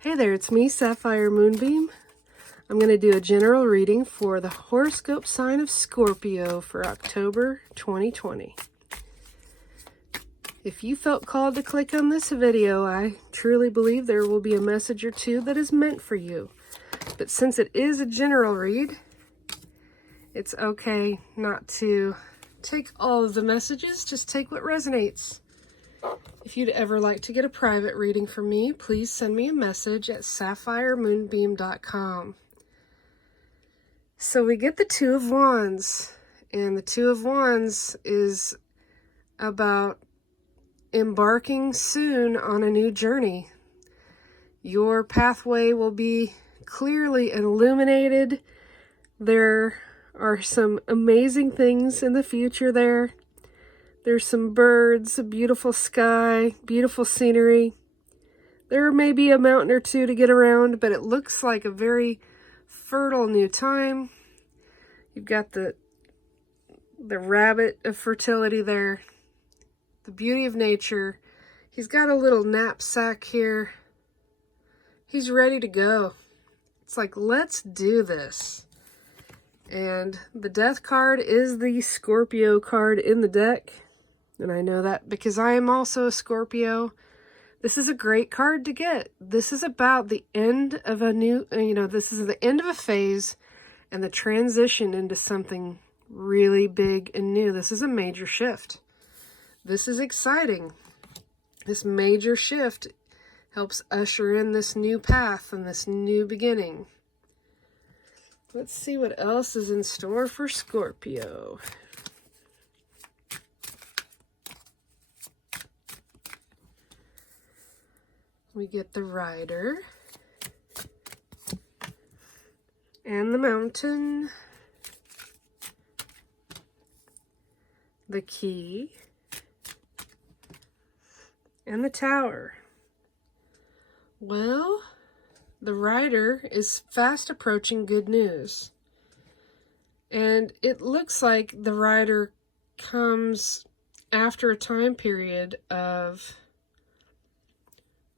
Hey there, it's me, Sapphire Moonbeam. I'm going to do a general reading for the horoscope sign of Scorpio for October 2020. If you felt called to click on this video, I truly believe there will be a message or two that is meant for you. But since it is a general read, it's okay not to take all of the messages, just take what resonates. If you'd ever like to get a private reading from me, please send me a message at sapphiremoonbeam.com. So we get the Two of Wands, and the Two of Wands is about embarking soon on a new journey. Your pathway will be clearly illuminated. There are some amazing things in the future there. There's some birds, a beautiful sky, beautiful scenery. There may be a mountain or two to get around, but it looks like a very fertile new time. You've got the rabbit of fertility there, the beauty of nature. He's got a little knapsack here. He's ready to go. It's like, let's do this. And the Death card is the Scorpio card in the deck. And I know that because I am also a Scorpio. This is a great card to get. This is about the end of a new, this is the end of a phase and the transition into something really big and new. This is a major shift. This is exciting. This major shift helps usher in this new path and this new beginning. Let's see what else is in store for Scorpio. We get the Rider and the Mountain, the Key, and the Tower. Well, the Rider is fast approaching good news. And it looks like the Rider comes after a time period of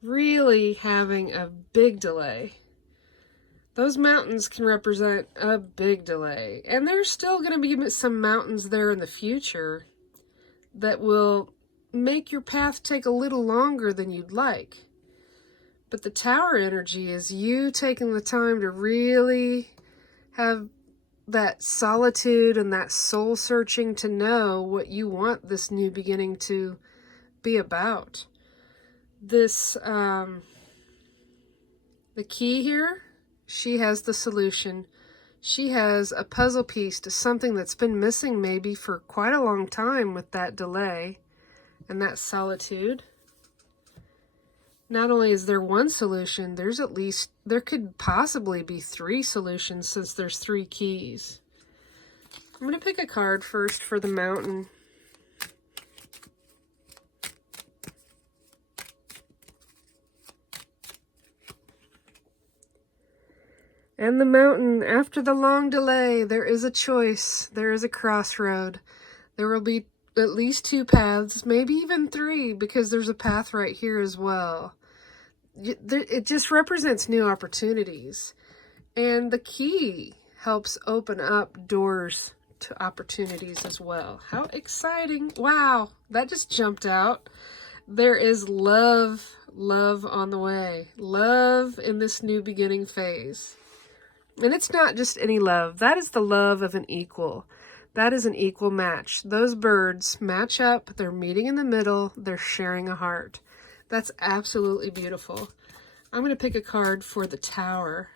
really having a big delay. Those mountains can represent a big delay. And there's still going to be some mountains there in the future that will make your path take a little longer than you'd like. But the Tower energy is you taking the time to really have that solitude and that soul searching to know what you want this new beginning to be about. This, the Key here, she has the solution. She has a puzzle piece to something that's been missing maybe for quite a long time with that delay and that solitude. Not only is there one solution, there could possibly be three solutions since there's three keys. I'm going to pick a card first for the Mountain. And the Mountain, after the long delay, there is a choice. There is a crossroad. There will be at least two paths, maybe even three, because there's a path right here as well. It just represents new opportunities. And the Key helps open up doors to opportunities as well. How exciting. Wow, that just jumped out. There is love on the way. Love in this new beginning phase. And it's not just any love. That is the love of an equal. That is an equal match. Those birds match up. They're meeting in the middle. They're sharing a heart. That's absolutely beautiful. I'm going to pick a card for the Tower.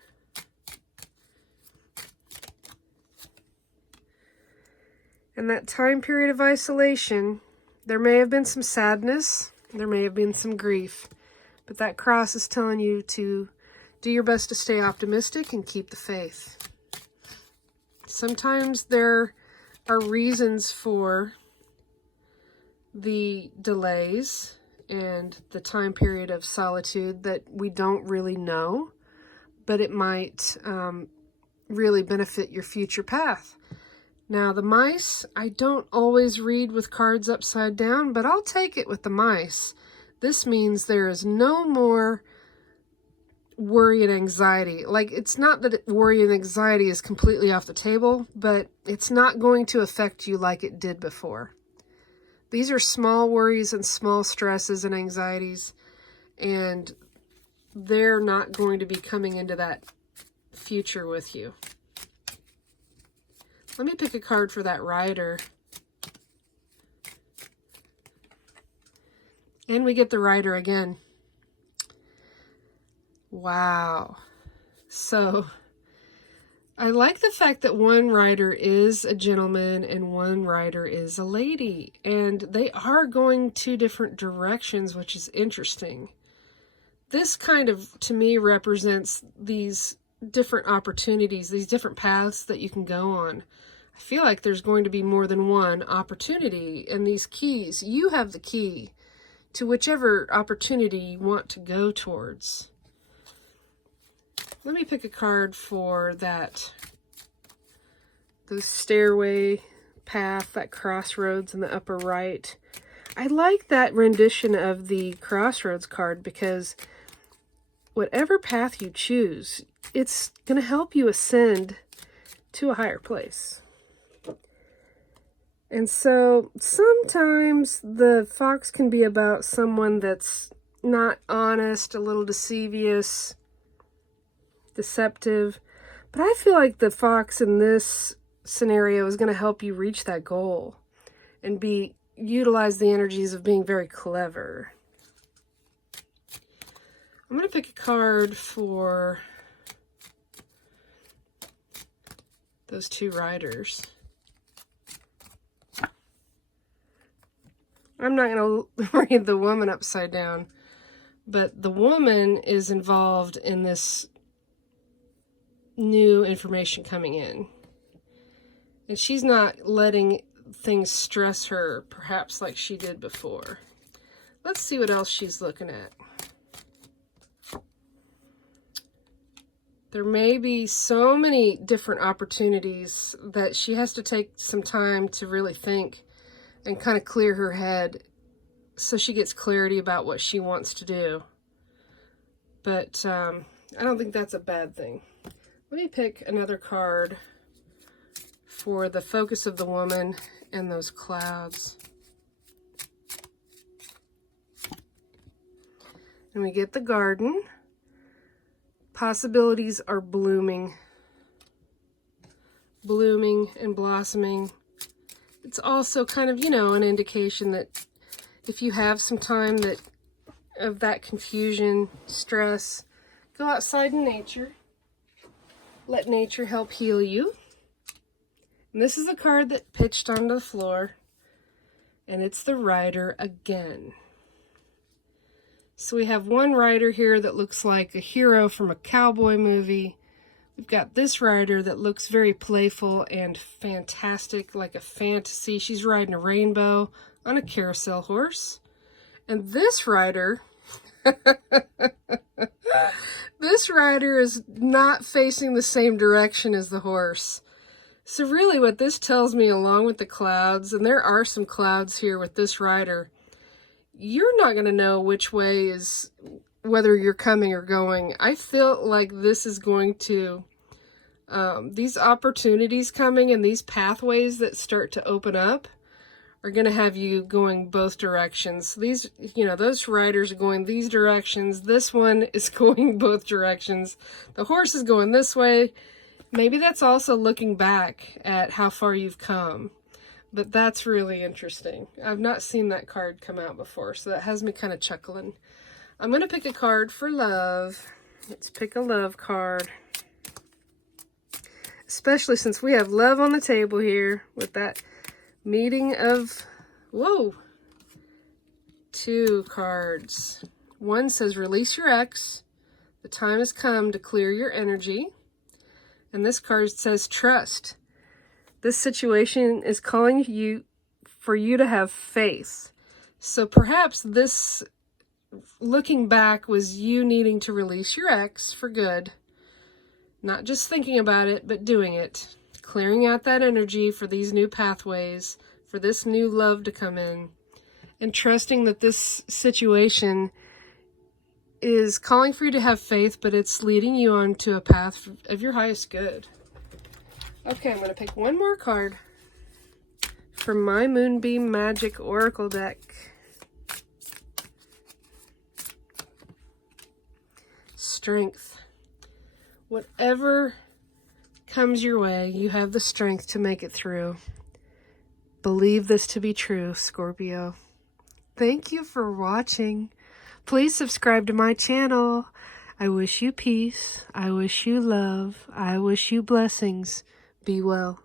In that time period of isolation, there may have been some sadness. There may have been some grief. But that cross is telling you to do your best to stay optimistic and keep the faith. Sometimes there are reasons for the delays and the time period of solitude that we don't really know, but it might really benefit your future path. Now, the mice, I don't always read with cards upside down, but I'll take it with the mice. This means there is no more worry and anxiety. Like, it's not that worry and anxiety is completely off the table, but it's not going to affect you like it did before. These are small worries and small stresses and anxieties, and they're not going to be coming into that future with you. Let me pick a card for that rider. And we get the rider again. Wow. So I like the fact that one rider is a gentleman and one rider is a lady. And they are going two different directions, which is interesting. This kind of, to me, represents these different opportunities, these different paths that you can go on. I feel like there's going to be more than one opportunity, and these keys, you have the key to whichever opportunity you want to go towards. Let me pick a card for that, the stairway path, that crossroads in the upper right. I like that rendition of the crossroads card because whatever path you choose, it's going to help you ascend to a higher place. And so sometimes the fox can be about someone that's not honest, a little deceptive, but I feel like the fox in this scenario is going to help you reach that goal and utilize the energies of being very clever. I'm going to pick a card for those two riders. I'm not going to read the woman upside down, but the woman is involved in this new information coming in. And she's not letting things stress her, perhaps like she did before. Let's see what else she's looking at. There may be so many different opportunities that she has to take some time to really think and kind of clear her head so she gets clarity about what she wants to do. But I don't think that's a bad thing. Let me pick another card for the focus of the woman and those clouds. And we get the garden. Possibilities are blooming and blossoming. It's also kind of, an indication that if you have some time of that confusion, stress, go outside in nature. Let nature help heal you. And this is a card that pitched onto the floor, and it's the rider again. So we have one rider here that looks like a hero from a cowboy movie. We've got this rider that looks very playful and fantastic, like a fantasy. She's riding a rainbow on a carousel horse. And this rider, this rider is not facing the same direction as the horse. So really what this tells me, along with the clouds, and there are some clouds here with this rider, you're not going to know which way is, whether you're coming or going. I feel like this is going to, these opportunities coming and these pathways that start to open up are going to have you going both directions. These, those riders are going these directions. This one is going both directions. The horse is going this way. Maybe that's also looking back at how far you've come. But that's really interesting. I've not seen that card come out before, so that has me kind of chuckling. I'm going to pick a card for love. Let's pick a love card. Especially since we have love on the table here with that meeting of, two cards. One says, release your ex. The time has come to clear your energy. And this card says, trust. This situation is calling for you to have faith. So perhaps this, looking back, was you needing to release your ex for good. Not just thinking about it, but doing it. Clearing out that energy for these new pathways, for this new love to come in. And trusting that this situation is calling for you to have faith, but it's leading you onto a path of your highest good. Okay, I'm going to pick one more card from my Moonbeam Magick Oracle deck. Strength. Whatever comes your way, you have the strength to make it through. Believe this to be true, Scorpio. Thank you for watching. Please subscribe to my channel. I wish you peace. I wish you love. I wish you blessings. Be well.